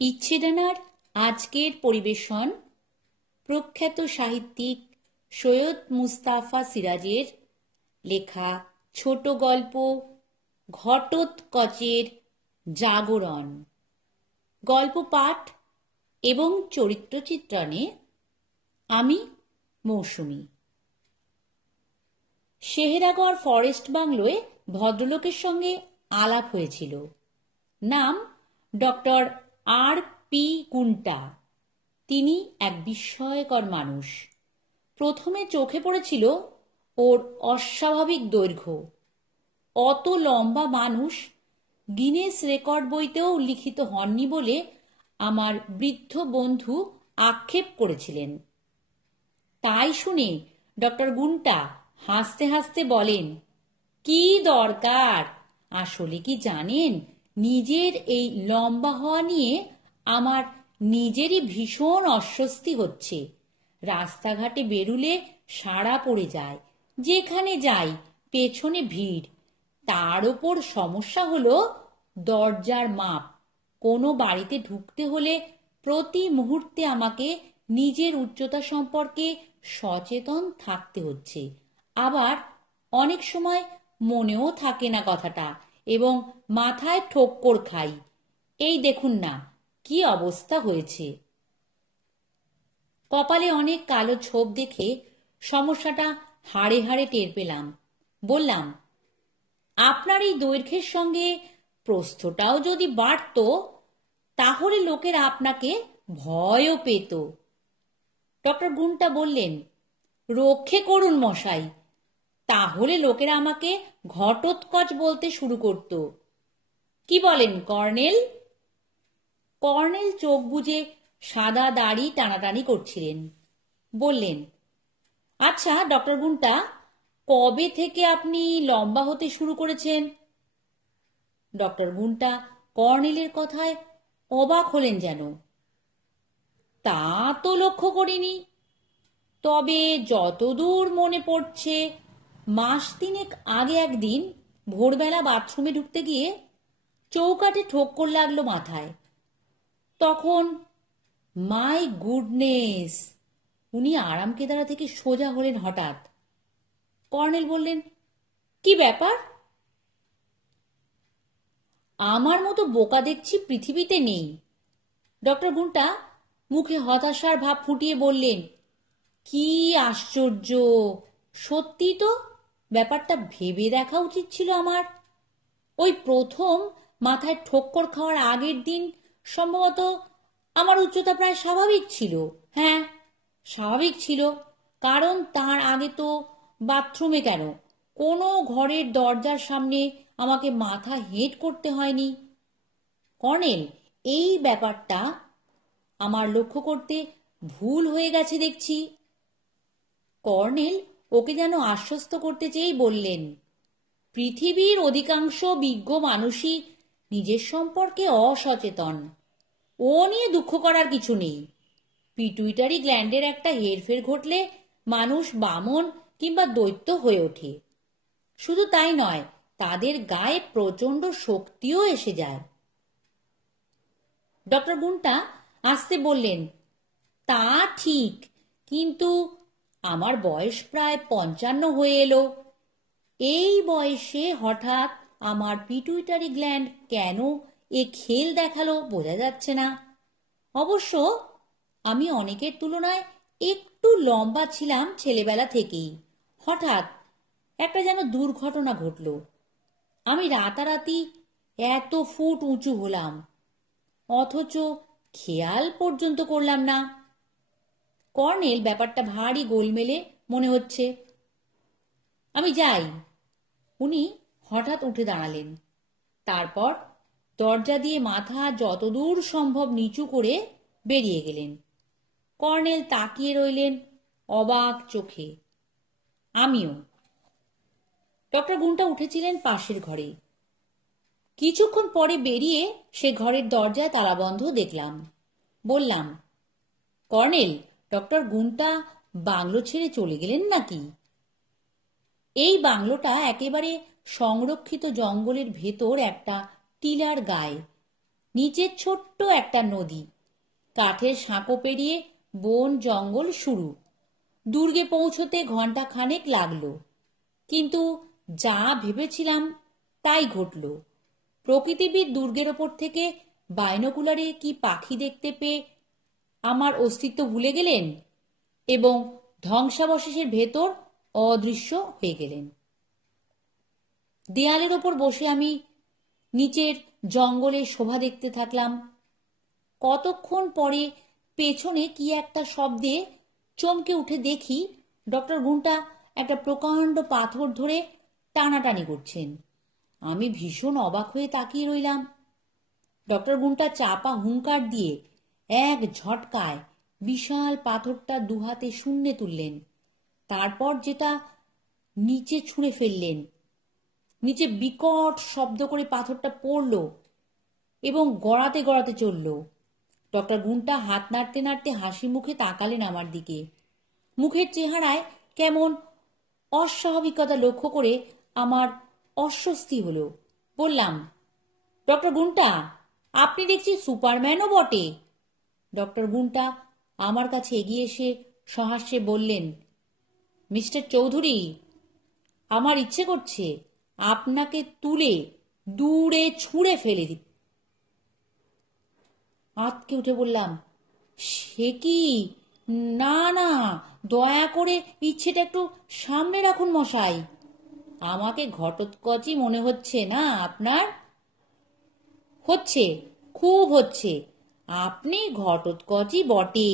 ইচ্ছেডানার আজকের পরিবেশন প্রখ্যাত সাহিত্যিক সৈয়দ মুস্তাফা সিরাজের লেখা ছোট গল্প ঘটোৎকচের জাগরণ। গল্প পাঠ এবং চরিত্রচিত্রণে আমি মৌসুমী। সেহেরাগড় ফরেস্ট বাংলোয় ভদ্রলোকের সঙ্গে আলাপ হয়েছিল। নাম ডক্টর আর.পি. গুন্টা। তিনি এক বিস্ময়কর মানুষ। প্রথমে চোখে পড়েছিল ওর অস্বাভাবিক দৈর্ঘ্য। অত লম্বা মানুষ গিনেস রেকর্ড বইতেও লিখিত হননি বলে আমার বৃদ্ধ বন্ধু আক্ষেপ করেছিলেন। তাই শুনে ডক্টর গুন্টা হাসতে হাসতে বলেন, কি দরকার? আসলে কি জানেন, নিজের এই লম্বা হওয়া নিয়ে আমার নিজেরই ভীষণ অস্বস্তি হচ্ছে। রাস্তাঘাটে বেরুলে সাড়া পড়ে যায়, যেখানে যাই পেছনে ভিড়। তার ওপর সমস্যা হলো দরজার মাপ। কোনো বাড়িতে ঢুকতে হলে প্রতি মুহূর্তে আমাকে নিজের উচ্চতা সম্পর্কে সচেতন থাকতে হচ্ছে। আবার অনেক সময় মনেও থাকে না কথাটা এবং মাথায় ঠোক্কর খাই। এই দেখুন না কি অবস্থা হয়েছে। কপালে অনেক কালো ছোপ দেখে সমস্যাটা হাড়ে হাড়ে টের পেলাম। বললাম, আপনার এই দৈর্ঘ্যের সঙ্গে প্রস্থটাও যদি বাড়ত তাহলে লোকেরা আপনাকে ভয়ও পেত। ডক্টর গুন্টা বললেন, রক্ষে করুন মশাই, তাহলে লোকেরা আমাকে ঘটোৎকচ বলতে শুরু করত। কি বলেন কর্নেল? কর্নেল চোখ বুজে সাদা দাড়ি টানাটানি করছিলেন। বললেন, আচ্ছা ডক্টর গুন্টা, কবে থেকে আপনি লম্বা হতে শুরু করেছেন? ডক্টর গুন্টা কর্নেলের কথায় অবাক হলেন যেন। তা তো লক্ষ্য করিনি, তবে যতদূর মনে পড়ছে মাস তিনেক আগে একদিন ভোরবেলা বাথরুমে ঢুকতে গিয়ে চৌকাঠে ঠোক্কর লাগলো মাথায়। তখন মাই গুডনেস, উনি আরাম কেদারা থেকে সোজা হলেন হঠাৎ। কর্নেল বললেন, কি ব্যাপার? আমার মতো বোকা দেখছি পৃথিবীতে নেই। ডক্টর গুন্টা মুখে হতাশার ভাব ফুটিয়ে বললেন, কি আশ্চর্য! সত্যি তো, ব্যাপারটা ভেবে দেখা উচিত ছিল আমার। ওই প্রথম মাথায় ঠোক্কর খাওয়ার আগের দিন সম্ভবত আমার উচ্চতা প্রায় স্বাভাবিক ছিল। হ্যাঁ, স্বাভাবিক ছিল, কারণ তার আগে তো বাথরুমে কেন, কোনো ঘরের দরজার সামনে আমাকে মাথা হেঁট করতে হয়নি। কর্নেল, এই ব্যাপারটা আমার লক্ষ্য করতে ভুল হয়ে গেছে দেখছি। কর্নেল ওকে যেন আশ্বস্ত করতে চেয়েই বললেন, পৃথিবীর অধিকাংশ বিজ্ঞ মানুষই নিজের সম্পর্কে অসচেতন। ও নিয়ে দুঃখ করার কিছু নেই। পিটুইটারি গ্ল্যান্ডের একটা হেরফের ঘটলে মানুষ বামন কিংবা দৈত্য হয়ে ওঠে। শুধু তাই নয়, তাদের গায়ে প্রচণ্ড শক্তিও এসে যায়। ডক্টর গুন্টা আসতে বললেন, তা ঠিক, কিন্তু আমার বয়স প্রায় 55 হয়ে এলো। এই বয়সে হঠাৎ আমার পিটুইটারি গ্ল্যান্ড কেন এ খেল দেখালো বোঝা যাচ্ছে না। অবশ্য আমি অনেকের তুলনায় একটু লম্বা ছিলাম ছেলেবেলা থেকেই। হঠাৎ একটা যেন দুর্ঘটনা ঘটল। আমি রাতারাতি এত ফুট উঁচু হলাম, অথচ খেয়াল পর্যন্ত করলাম না। কর্নেল, ব্যাপারটা ভারী গোলমেলে মনে হচ্ছে, আমি যাই। উনি হঠাৎ উঠে দাঁড়ালেন। তারপর দরজা দিয়ে মাথা যতদূর সম্ভব নিচু করে বেরিয়ে গেলেন। কর্নেল তাকিয়ে রইলেন অবাক চোখে। আমিও। ডক্টর গুন্টা উঠেছিলেন পাশের ঘরে। কিছুক্ষণ পরে বেরিয়ে সে ঘরের দরজায় তালাবন্ধ দেখলাম। বললাম, কর্নেল, ডক্টর গুন্টা বাংলো ছেড়ে চলে গেলেন নাকি? এই বাংলোটা একেবারে সংরক্ষিত জঙ্গলের ভেতর একটা টিলার গায়ে। নিচে ছোট্ট একটা নদী, কাঠের সাঁকো পেরিয়ে বন জঙ্গল শুরু। দুর্গে পৌঁছতে ঘন্টা খানেক লাগলো, কিন্তু যা ভেবেছিলাম তাই ঘটল। প্রকৃতিবিদ দুর্গের ওপর থেকে বাইনোকুলারে কি পাখি দেখতে পেয়ে আমার অস্তিত্ব ভুলে গেলেন এবং ধ্বংসাবশেষের ভেতর অদৃশ্য হয়ে গেলেন। দেয়ালের ওপর বসে আমি নিচের জঙ্গলের শোভা দেখতে থাকলাম। কতক্ষণ পরে পেছনে কি একটা শব্দে চমকে উঠে দেখি ডক্টর ঘুন্টা একটা প্রকাণ্ড পাথর ধরে টানাটানি করছেন। আমি ভীষণ অবাক হয়ে তাকিয়ে রইলাম। ডক্টর ঘুন্টা চাপা হুঙ্কার দিয়ে এক ঝটকায় বিশাল পাথরটা দুহাতে শূন্যে তুললেন। তারপর যেটা নিচে ছুঁড়ে ফেললেন। নিচে বিকট শব্দ করে পাথরটা পড়ল এবং গড়াতে গড়াতে চলল। ডক্টর ঘুন্টা হাত নাড়তে নাড়তে হাসি মুখে তাকালেন আমার দিকে। মুখের চেহারায় কেমন অস্বাভাবিকতা লক্ষ্য করে আমার অস্বস্তি হলো। বললাম, ডক্টর ঘুন্টা, আপনি দেখছি সুপারম্যানও বটে। ডক্টর ঘুন্টা আমার কাছে এগিয়ে এসে সহাস্যে বললেন, মিস্টার চৌধুরী, আমার ইচ্ছে করছে আপনাকে তুলে দূরে ছুঁড়ে ফেলে দিই। আঁতকে উঠে বললাম, সে কি? না না, দয়া করে ইচ্ছেটা একটু সামনে রাখুন মশাই। আমাকে ঘটোৎকচই মনে হচ্ছে না আপনার? হচ্ছে, খুব হচ্ছে। আপনি ঘটোৎকচই বটে।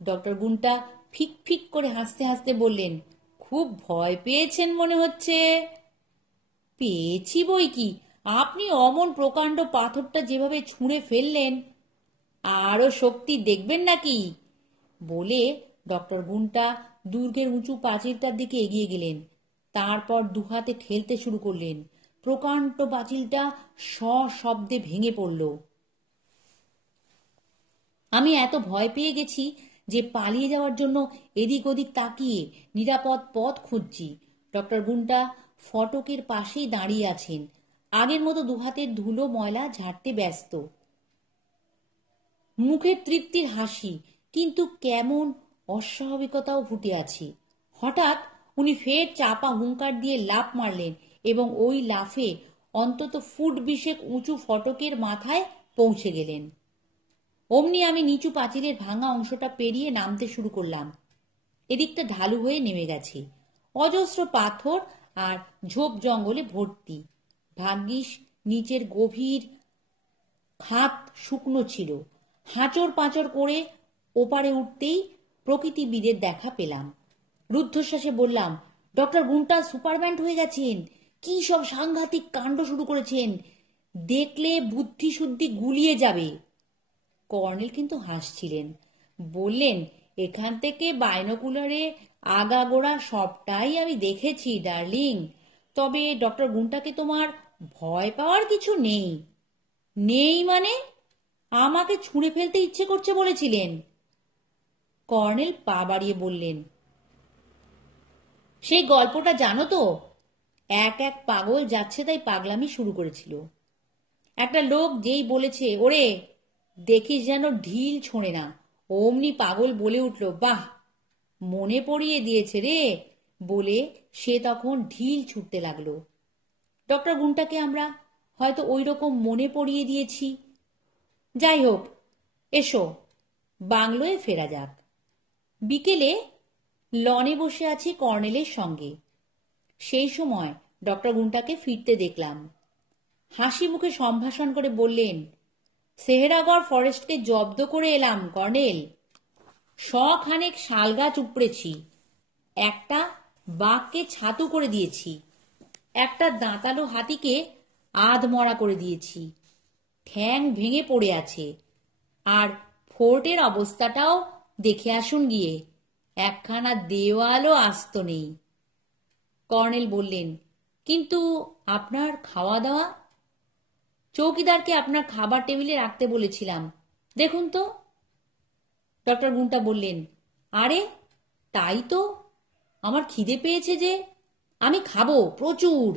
ডক্টর ঘুন্টা ফিক ফিক করে হাসতে হাসতে বললেন, খুব ভয় পেয়েছেন মনে হচ্ছে। পেয়েছি বই কি, আপনি অমন প্রকাণ্ড পাথরটা যেভাবে ছুঁড়ে ফেললেন, আরও শক্তি দেখবেন নাকি? বলে ডক্টর ঘুন্টা দুর্গের উঁচু পাঁচিলটার দিকে এগিয়ে গেলেন। তারপর দুহাতে ঠেলতে শুরু করলেন। প্রকাণ্ড পাঁচিলটা সশব্দে ভেঙে পড়ল। আমি এত ভয় পেয়ে গেছি যে পালিয়ে যাওয়ার জন্য এদিক ওদিক তাকিয়ে নিরাপদ পথ খুঁজছি। ডক্টর ঘুন্টা ফটকের পাশেই দাঁড়িয়ে আছেন, আগের মতো দুহাতের ধুলো ময়লা ঝাড়তে ব্যস্ত। মুখে তৃপ্তির হাসি, কিন্তু কেমন অস্বাভাবিকতাও ফুটে আছে। হঠাৎ উনি ফের চাপা হুঙ্কার দিয়ে লাফ মারলেন এবং ওই লাফে অন্তত ফুট 20 উঁচু ফটকের মাথায় পৌঁছে গেলেন। অমনি আমি নিচু পাঁচিলের ভাঙা অংশটা পেরিয়ে নামতে শুরু করলাম। এদিকটা ঢালু হয়ে নেমে গেছে, অজস্র পাথর আর ঝোপ জঙ্গলে ভর্তি। ভাগ্যিস নিচের গভীর খাত শুকনো ছিল। হাঁচড় পাঁচড় করে ওপারে উঠতেই প্রকৃতিবিদের দেখা পেলাম। রুদ্ধশ্বাসে বললাম, ডক্টর ঘুন্টা সুপারম্যান হয়ে গেছেন। কি সব সাংঘাতিক কাণ্ড শুরু করেছেন, দেখলে বুদ্ধি শুদ্ধি গুলিয়ে যাবে। কর্নেল কিন্তু হাসছিলেন। বললেন, এখান থেকে বাইনোকুলারে আগাগোড়া সবটাই আমি দেখেছি ডার্লিং। তবে ডক্টর ঘুন্টাকে তোমার ভয় পাওয়ার কিছু নেই। নেই মানে? আমাকে ছুঁড়ে ফেলতে ইচ্ছে করছে বলেছিলেন। কর্নেল পা বাড়িয়ে বললেন, সেই গল্পটা জানো তো? এক এক পাগল যাচ্ছে তাই পাগলামি শুরু করেছিল। একটা লোক যেই বলেছে, ওরে দেখিস যেন ঢিল ছোঁড়ে না, অমনি পাগল বলে উঠল, বাহ, মনে পড়িয়ে দিয়েছে রে, বলে সে তখন ঢিল ছুটতে লাগলো। ডক্টর ঘুন্টাকে আমরা হয়তো ওই রকম মনে পড়িয়ে দিয়েছি। যাই হোক, এসো বাংলোয় ফেরা যাক। বিকেলে লনে বসে আছি কর্নেলের সঙ্গে। সেই সময় ডক্টর ঘুন্টাকে ফিরতে দেখলাম। হাসি মুখে সম্ভাষণ করে বললেন, সেহেরাগড় ফরেস্টকে জব্দ করে এলাম কর্নেল। শখানেক শালগাছ উপড়েছি, একটা বাঘকে ছাতু করে দিয়েছি, একটা দাঁতালো হাতিকে আধমরা করে দিয়েছি, ঠ্যাং ভেঙে পড়ে আছে। আর ফোর্টের অবস্থাটাও দেখে আসুন গিয়ে, একখানা দেওয়ালও আস্ত নেই। কর্নেল বললেন, কিন্তু আপনার খাওয়া দাওয়া? চৌকিদারকে আপনার খাবার টেবিলে রাখতে বলেছিলাম, দেখুন তো। ডক্টর ঘুন্টা বললেন, আরে তাই তো, আমার খিদে পেয়েছে যে, আমি খাবো প্রচুর।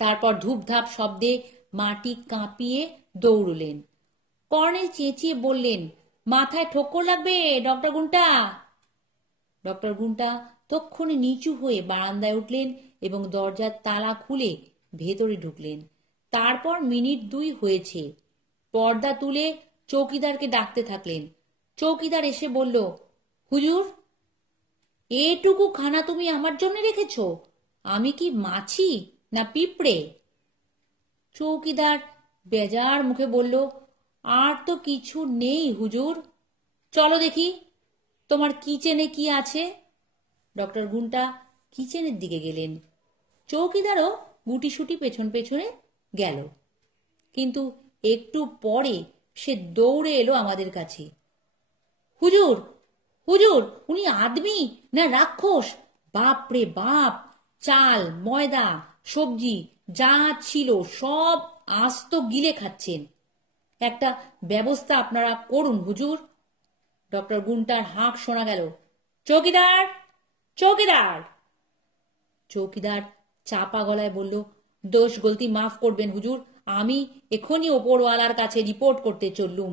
তারপর ধূপধাপ শব্দে মাটি কাঁপিয়ে দৌড়লেন। কর্নেল চেঁচিয়ে বললেন, মাথায় ঠোক্কর লাগবে ডক্টর গুন্টা। ডক্টর গুন্টা তক্ষণে নিচু হয়ে বারান্দায় উঠলেন এবং দরজার তালা খুলে ভেতরে ঢুকলেন। তারপর মিনিট 2 হয়েছে। পর্দা তুলে চৌকিদারকে ডাকতে থাকলেন। চৌকিদার এসে বলল, হুজুর, এটুকু খানা তুমি আমার জন্য রেখেছ? আমি কি মাছি না পিঁপড়ে? চৌকিদার বেজার মুখে বলল, আর তো কিছু নেই হুজুর। চলো দেখি তোমার কিচেনে কি আছে। ডক্টর গুন্টা কিচেনের দিকে গেলেন। চৌকিদারও গুটিসুটি পেছন পেছনে গেল। কিন্তু একটু পরে সে দৌড়ে এলো আমাদের কাছে। হুজুর, হুজুর, উনি আদমি না রাক্ষস? বাপ রে বাপ! চাল, ময়দা, সবজি যা ছিল সব আস্ত গিলে খাচ্ছেন। একটা ব্যবস্থা আপনারা করুন হুজুর। ডক্টর গুন্টার হাঁক শোনা গেল, চৌকিদার, চৌকিদার। চৌকিদার চাপা গলায় বলল, দোষ গলতি মাফ করবেন হুজুর, আমি এখনই ওপরওয়ালার কাছে রিপোর্ট করতে চললুম।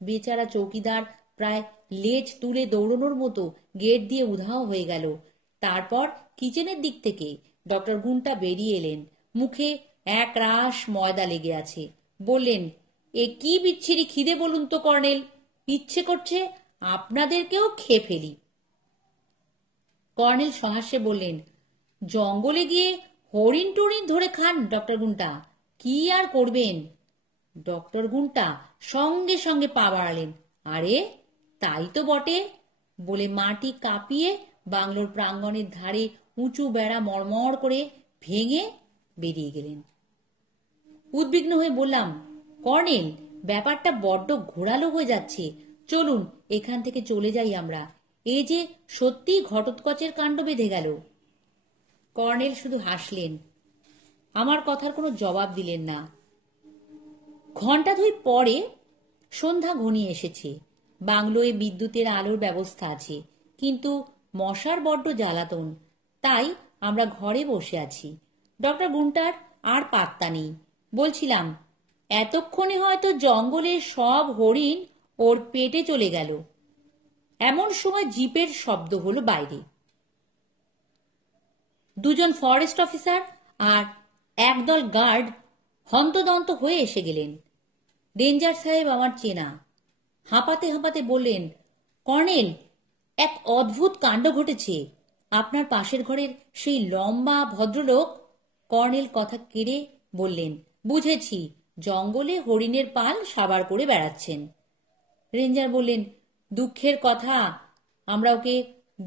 বেচারা চৌকিদার প্রায় লেজ তুলে দৌড়নোর মতো গেট দিয়ে উধাও হয়ে গেল। তারপর কিচেনের দিক থেকে ডক্টর গুন্টা বেরিয়ে এলেন। মুখে এক রাশ ময়দা লেগে আছে। বললেন, এ কি বিচ্ছিরি খিদে বলুন তো কর্নেল, ইচ্ছে করছে আপনাদেরকেও খেয়ে ফেলি। কর্নেল সহাস্যে বললেন, জঙ্গলে গিয়ে হরিণ টরিণ ধরে খান ডক্টর গুন্টা, কি আর করবেন? ডক্টর গুন্টা সঙ্গে সঙ্গে পা বাড়ালেন। আরে তাই তো বটে বলে মাটি কাঁপিয়ে বাংলোর প্রাঙ্গণের ধারে উঁচু বেড়া মরমর করে ভেঙে বেরিয়ে গেলেন। উদ্বিগ্ন হয়ে বললাম, কর্নেল, ব্যাপারটা বড্ড ঘোরালো হয়ে যাচ্ছে, চলুন এখান থেকে চলে যাই আমরা। এ যে সত্যি ঘটোৎকচের কাণ্ড বেঁধে গেল। কর্নেল শুধু হাসলেন, আমার কথার কোনো জবাব দিলেন না। ঘণ্টা 2 পরে সন্ধ্যা ঘনিয়ে এসেছে। বাংলোয় বিদ্যুতের আলোর ব্যবস্থা আছে, কিন্তু মশার বড্ড জ্বালাতন। তাই আমরা ঘরে বসে আছি। ডক্টর গুন্টার আর পাত্তা নেই। বলছিলাম, এতক্ষণে হয়তো জঙ্গলের সব হরিণ ওর পেটে চলে গেল। এমন সময় জিপের শব্দ হলো বাইরে। 2 জন ফরেস্ট অফিসার আর একদল গার্ড হন্তদন্ত হয়ে এসে গেলেন। রেঞ্জার সাহেব আমার চেনা। হাঁপাতে হাঁপাতে বললেন, কর্নেল, এক অদ্ভুত কাণ্ড ঘটেছে। আপনার পাশের ঘরের সেই লম্বা ভদ্রলোক। কর্নেল কথা কেড়ে বললেন, বুঝেছি, জঙ্গলে হরিণের পাল সাবার করে বেড়াচ্ছেন। রেঞ্জার বললেন, দুঃখের কথা, আমরা ওকে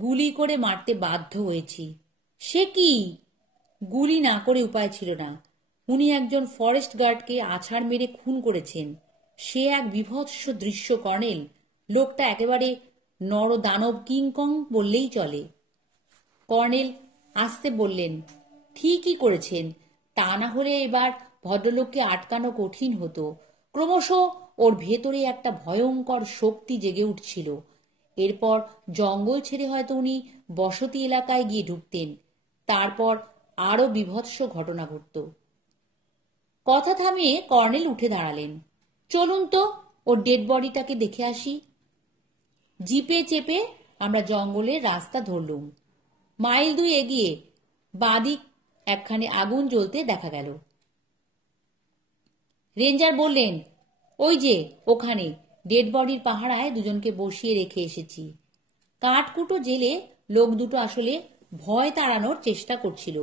গুলি করে মারতে বাধ্য হয়েছি। সে কি? গুলি না করে উপায় ছিল না। উনি একজন ফরেস্ট গার্ডকে আছাড় মেরে খুন করেছেন। সে এক বিভৎস দৃশ্য কর্নেল। লোকটা একেবারে নরদানব কিংকং বললেই চলে। কর্নেল আসতে বললেন, ঠিকই করেছেন, তা না হলে এবার ভদ্রলোককে আটকানো কঠিন হতো। ক্রমশ ওর ভেতরে একটা ভয়ঙ্কর শক্তি জেগে উঠছিল। এরপর জঙ্গল ছেড়ে হয়তো উনি বসতি এলাকায় গিয়ে ঢুকতেন। তারপর আরো বিভৎস ঘটনা ঘটত। কথা থামিয়ে কর্নেল উঠে দাঁড়ালেন। চলুন তো ওর ডেড বডিটাকে দেখে আসি। জিপে চেপে আমরা জঙ্গলের রাস্তা ধরলুম। মাইল 2 এগিয়ে বাঁদিক একখানে আগুন জ্বলতে দেখা গেল। রেঞ্জার বললেন, ওই যে ওখানে ডেড বডির পাহারায় 2 জনকে বসিয়ে রেখে এসেছি। কাঠকুটো জেলে লোক দুটো আসলে ভয় তাড়ানোর চেষ্টা করছিল।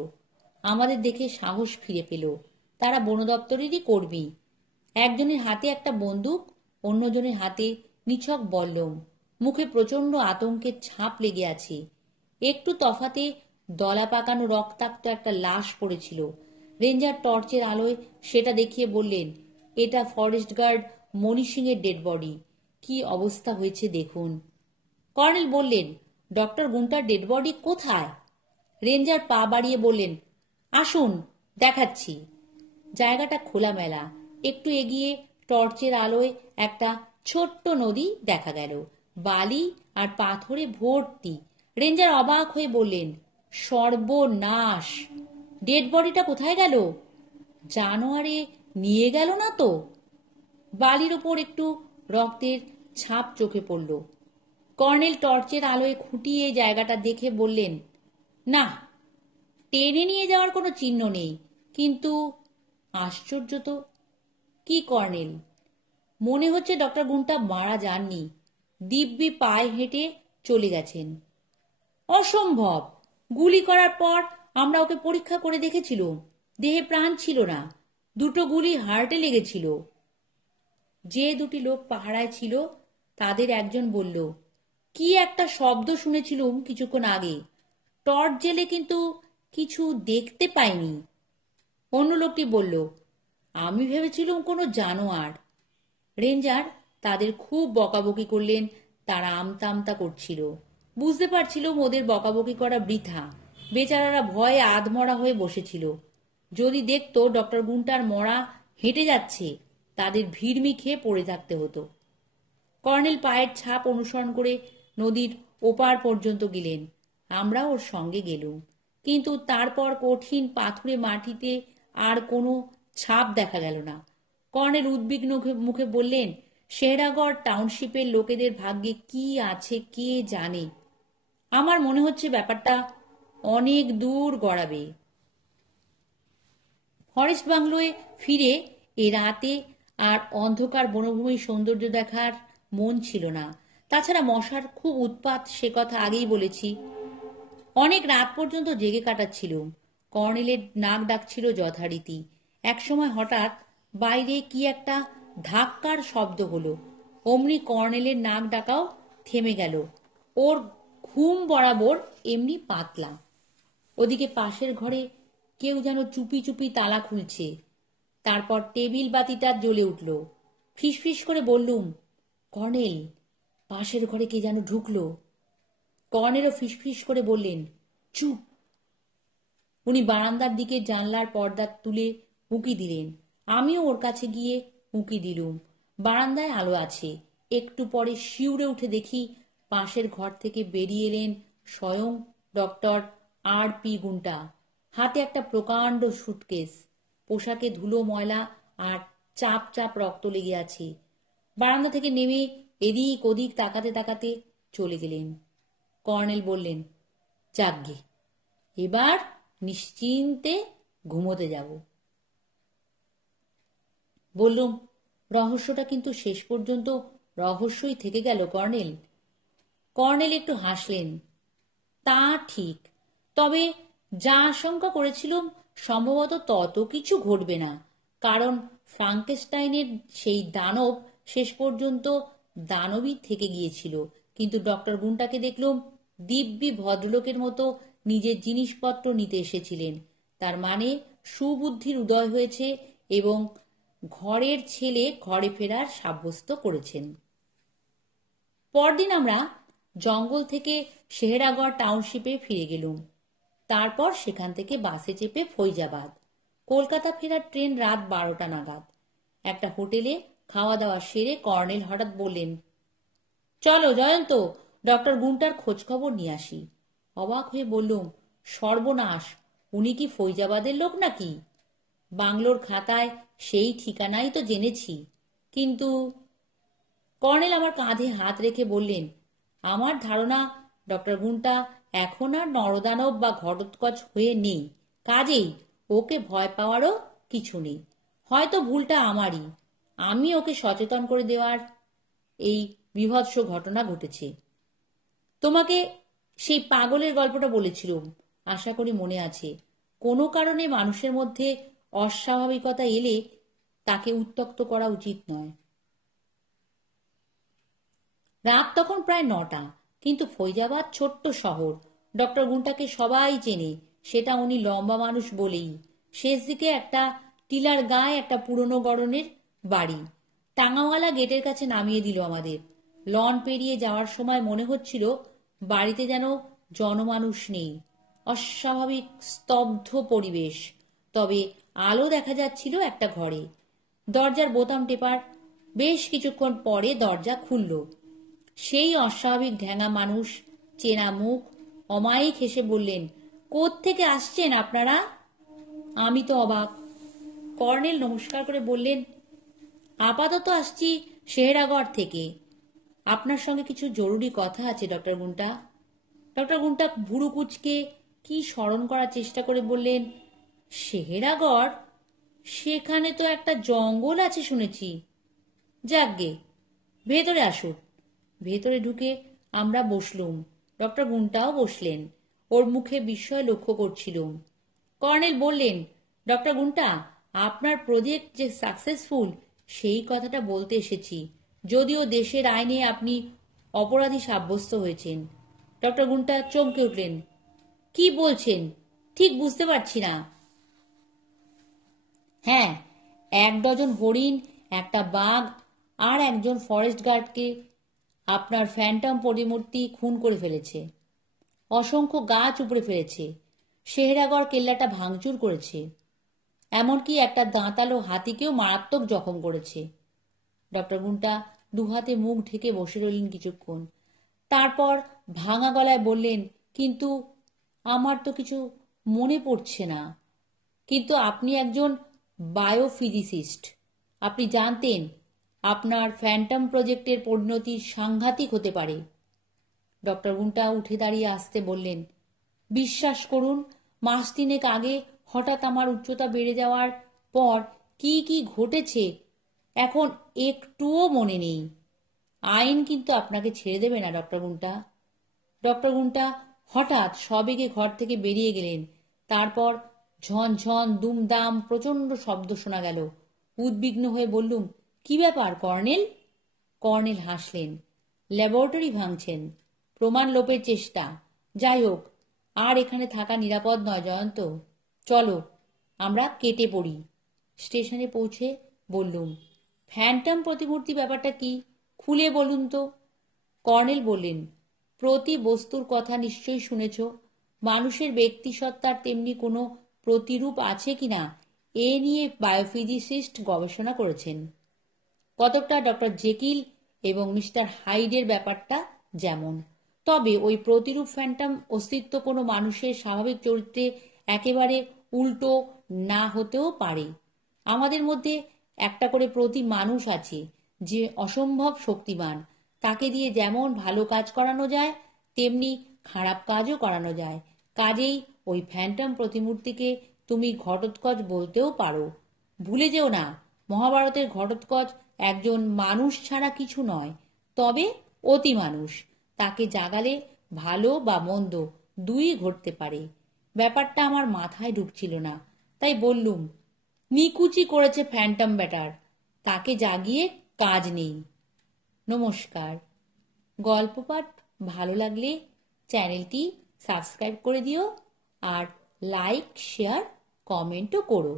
আমাদের দেখে সাহস ফিরে পেল। তারা বন দপ্তরেরই কর্মী। একজনের হাতে একটা বন্দুক, অন্যজনের হাতে নিছক বল্লম। মুখে প্রচণ্ড আতঙ্কের ছাপ লেগে আছে। একটু তফাতে দলা পাকানো রক্তাক্ত একটা লাশ পড়েছিল। রেঞ্জার টর্চের আলোয় সেটা দেখিয়ে বললেন, এটা ফরেস্ট গার্ড মণি সিংয়ের ডেড বডি। কি অবস্থা হয়েছে দেখুন। কর্নেল বললেন, ডক্টর গুন্টার ডেড বডি কোথায়? রেঞ্জার পা বাড়িয়ে বললেন, আসুন দেখাচ্ছি। জায়গাটা খোলামেলা। একটু এগিয়ে টর্চের আলোয় একটা ছোট্ট নদী দেখা গেল, বালি আর পাথরে ভর্তি। রেঞ্জার অবাক হয়ে বললেন, সর্বনাশ! ডেড বডিটা কোথায় গেল? জানোয়ারে নিয়ে গেল না তো? বালির ওপর একটু রক্তের ছাপ চোখে পড়ল। কর্নেল টর্চের আলোয় খুঁটিয়ে জায়গাটা দেখে বললেন, না, টেনে নিয়ে যাওয়ার কোনো চিহ্ন নেই। কিন্তু আশ্চর্য তো। কি কর্নেল? মনে হচ্ছে ডক্টর গুন্টা মারা যাননি, দিব্যি পায়ে হেঁটে চলে গেছেন। অসম্ভব! গুলি করার পর আমরা ওকে পরীক্ষা করে দেখেছিল, দেহে প্রাণ ছিল না, দুটো গুলি হার্টে লেগেছিল। যে দুটি লোক পাহারায় ছিল তাদের একজন বলল, কি একটা শব্দ শুনেছিলুম কিছুক্ষণ আগে, টর্চ জেলে কিন্তু কিছু দেখতে পাইনি। অন্য লোকটি বলল, আমি ভেবেছিলুম কোনো জানোয়ার। রেঞ্জার তাদের খুব বকাবকি করলেন। তারা আমতা আমতা করছিল। বুঝতে পারছিলুম ওদের বকাবকি করা বৃথা। বেচারারা ভয়ে আধমরা হয়ে বসেছিল। যদি দেখত ডক্টর গুন্টার মরা হেঁটে যাচ্ছে, তাদের ভিড়মি খেয়ে পড়ে থাকতে হতো। কর্নেল পায়ের ছাপ অনুসরণ করে নদীর ওপার পর্যন্ত গেলেন। আমরা ওর সঙ্গে গেলুম। কিন্তু তারপর কঠিন পাথুরে মাটিতে আর কোনো ছাপ দেখা গেল না। কর্নেল উদ্বিগ্ন মুখে বললেন, শেহরাগড় টাউনশিপের লোকেদের ভাগ্যে কি আছে কে জানে। আমার মনে হচ্ছে ব্যাপারটা অনেক দূর গড়াবে। ফরেস্ট বাংলোয় ফিরে এ রাতে আর অন্ধকার বনভূমির সৌন্দর্য দেখার মন ছিল না। তাছাড়া মশার খুব উৎপাত, সে কথা আগেই বলেছি। অনেক রাত পর্যন্ত জেগে কাটাচ্ছিলুম। কর্নেলের নাক ডাকছিল যথারীতি। একসময় হঠাৎ বাইরে কি একটা ধাক্কার শব্দ হলো। অমনি কর্নেলের নাক ডাকাও থেমে গেল। ওর ঘুম বরাবর এমনি পাতলা। ওদিকে পাশের ঘরে কেউ যেন চুপি চুপি তালা খুলছে। তারপর টেবিল বাতিটা জ্বলে উঠল। ফিসফিস করে বললুম, কর্নেল, পাশের ঘরে কে যেন ঢুকলো। কর্নেলও ফিসফিস করে বললেন, চুপ। উনি বারান্দার দিকে জানলার পর্দা তুলে উঁকি দিলেন। আমিও ওর কাছে গিয়ে উঁকি দিলুম। বারান্দায় আলো আছে। একটু পরে শিউরে উঠে দেখি পাশের ঘর থেকে বেরিয়ে এলেন স্বয়ং ডক্টর আর.পি. গুন্টা। হাতে একটা প্রকাণ্ড সুটকেস। পোশাকে ধুলো ময়লা আর চাপ চাপ রক্ত লেগে আছে। বারান্দা থেকে নেমে এদিক ওদিক তাকাতে তাকাতে চলে গেলেন। কর্নেল বললেন, যাকগে, এবার নিশ্চিন্তে ঘুমোতে যাব। বললুম, রহস্যটা কিন্তু শেষ পর্যন্ত রহস্যই থেকে গেল কর্নেল। কর্নেল একটু হাসলেন। তা ঠিক, তবে যা আশঙ্কা করেছিলুম সম্ভবত তত কিছু ঘটবে না। কারণ ফ্রাঙ্কেস্টাইনের সেই দানব শেষ পর্যন্ত দানবই থেকে গিয়েছিল। কিন্তু ডক্টর গুন্টাকে দেখলুম দিব্যি ভদ্রলোকের মতো নিজের জিনিসপত্র নিতে এসেছিলেন। তার মানে সুবুদ্ধির উদয় হয়েছে এবং ঘরের ছেলে ঘরে ফেরার সাব্যস্ত করেছেন। পরদিন আমরা জঙ্গল থেকে শেহরাগড় টাউনশিপে ফিরে গেলুম। তারপর সেখান থেকে বাসে চেপে ফৈজাবাদ। কলকাতা ফেরার ট্রেন রাত 12টা নাগাদ। একটা হোটেলে খাওয়া দাওয়া সেরে কর্নেল হঠাৎ বললেন, চলো জয়ন্ত, ডক্টর গুন্টার খোঁজ খবর নিয়ে আসি। অবাক হয়ে বললুম, সর্বনাশ, উনি কি ফৈজাবাদের লোক নাকি? বাংলোর খাতায় সেই ঠিকানাই তো জেনেছি। কিন্তু কর্নেল আমার কাঁধে হাত রেখে বললেন, আমার ধারণা ডক্টর গুন্টা এখন আর নরদানব বা ঘটোৎকচ হয়ে নেই। কাজেই ওকে ভয় পাওয়ারও কিছু নেই। হয়তো ভুলটা আমারই। আমি ওকে সচেতন করে দেওয়ার এই বীভৎস ঘটনা ঘটেছে। তোমাকে সেই পাগলের গল্পটা বলেছিলুম, আশা করি মনে আছে। কোনো কারণে মানুষের মধ্যে অস্বাভাবিকতা এলে তাকে উত্ত্যক্ত করা উচিত নয়। রাত তখন প্রায় 9টা। কিন্তু ফৈজাবাদ ছোট্ট শহর। ডক্টর গুন্টাকে সবাই চেনে, সেটা উনি লম্বা মানুষ বলেই। শেষ দিকে একটা টিলার গায়ে একটা পুরনো গড়নের বাড়ি। টাঙাওয়ালা গেটের কাছে নামিয়ে দিল আমাদের। লন পেরিয়ে যাওয়ার সময় মনে হচ্ছিল বাড়িতে যেন জনমানুষ নেই। অস্বাভাবিক স্তব্ধ পরিবেশ। তবে আলো দেখা যাচ্ছিল একটা ঘরে। দরজার বোতাম টেপার বেশ কিছুক্ষণ পরে দরজা খুলল। সেই অস্বাভাবিক ঢ্যাঙা মানুষ, চেনা মুখ, অমায়িক হেসে বললেন, কোত্থেকে আসছেন আপনারা? আমি তো অবাক। কর্নেল নমস্কার করে বললেন, আপাতত আসছি সেহেরাগড় থেকে। আপনার সঙ্গে কিছু জরুরি কথা আছে ডক্টর গুন্টা। ডক্টর গুন্টা ভুরু কুচকে কি স্মরণ করার চেষ্টা করে বললেন, সেহেরাগড়? সেখানে তো একটা জঙ্গল আছে শুনেছি। যাকগে, ভেতরে আসুন। ভেতরে ঢুকে আমরা বসলুম। ডক্টর গুন্টাও বসলেন। ওর মুখে বিস্ময় লক্ষ্য করছিলুম। কর্নেল বললেন, ডক্টর গুন্টা, আপনার প্রজেক্ট যে সাকসেসফুল সেই কথাটা বলতে এসেছি, যদিও দেশের আইনে আপনি অপরাধী সাব্যস্ত হয়েছেন। ডক্টর গুন্টা চমকে উঠলেন। কি বলছেন? ঠিক বুঝতে পারছি না। হ্যাঁ, 1 ডজন হরিণ, একটা বাঘ আর একজন ফরেস্ট গার্ডকে আপনার ফ্যান্টম প্রতিমূর্তি খুন করে ফেলেছে। অসংখ্য গাছ উপড়ে ফেলেছে। সেহেরাগড় কেল্লাটা ভাঙচুর করেছে। এমনকি একটা দাঁতালো হাতিকেও মারাত্মক জখম করেছে। ডক্টর গুন্টা দুহাতে মুখ ঢেকে বসে রইলেন কিছুক্ষণ। তারপর ভাঙা গলায় বললেন, কিন্তু আমার তো কিছু মনে পড়ছে না। কিন্তু আপনি একজন বায়োফিজিসিস্ট। আপনি জানতেন আপনার ফ্যান্টম প্রজেক্টের পরিণতি সাংঘাতিক হতে পারে। ডক্টর গুন্টা উঠে দাঁড়িয়ে আসতে বললেন, বিশ্বাস করুন, মাস 3 আগে হঠাৎ আমার উচ্চতা বেড়ে যাওয়ার পর কি কি ঘটেছে এখন একটুও মনে নেই। আইন কিন্তু আপনাকে ছেড়ে দেবে না ডক্টর গুন্টা। ডক্টর গুন্টা হঠাৎ সবেগে ঘর থেকে বেরিয়ে গেলেন। তারপর ঝনঝন দুমদাম প্রচণ্ড শব্দ শোনা গেল। উদ্বিগ্ন হয়ে বললুম, কি ব্যাপার কর্নেল? কর্নেল হাসলেন। ল্যাবরেটরি ভাঙছেন, প্রমাণ লোপের চেষ্টা। যাই হোক, আর এখানে থাকা নিরাপদ নয় জয়ন্ত। চলো আমরা কেটে পড়ি। স্টেশনে পৌঁছে বললুম, ফ্যান্টম প্রতিমূর্তি ব্যাপারটা কি, খুলে বলুন তো। কর্নেল বললেন, প্রতি বস্তুর কথা নিশ্চয়ই শুনেছ। মানুষের ব্যক্তিসত্তার তেমনি কোনো প্রতিরূপ আছে কিনা এ নিয়ে বায়োফিজিসিস্ট গবেষণা করেছেন। কতকটা ডক্টর জেকিল এবং মিস্টার হাইডের ব্যাপারটা যেমন। তবে ওই প্রতিরূপ ফ্যান্টম অস্তিত্ব কোনো মানুষের স্বাভাবিক চরিত্রে একেবারে উল্টো না হতেও পারে। আমাদের মধ্যে একটা করে প্রতি মানুষ আছে যে অসম্ভব শক্তিমান। তাকে দিয়ে যেমন ভালো কাজ করানো যায় তেমনি খারাপ কাজও করানো যায়। কাজেই ওই ফ্যান্টম প্রতিমূর্তিকে তুমি ঘটোৎকচ বলতেও পারো। ভুলে যেও না, মহাভারতের ঘটোৎকচ একজন মানুষ ছাড়া কিছু নয়, তবে অতি মানুষ। তাকে জাগালে ভালো বা মন্দ দুই ঘটতে পারে। ব্যাপারটা আমার মাথায় ঢুকছিল না, তাই বললুম, নিকুচি করেছে ফ্যান্টম ব্যাটার, তাকে জাগিয়ে কাজ নেই। নমস্কার। গল্প পাঠ ভালো লাগলে চ্যানেলটি সাবস্ক্রাইব করে দিও আর লাইক শেয়ার কমেন্টও করো।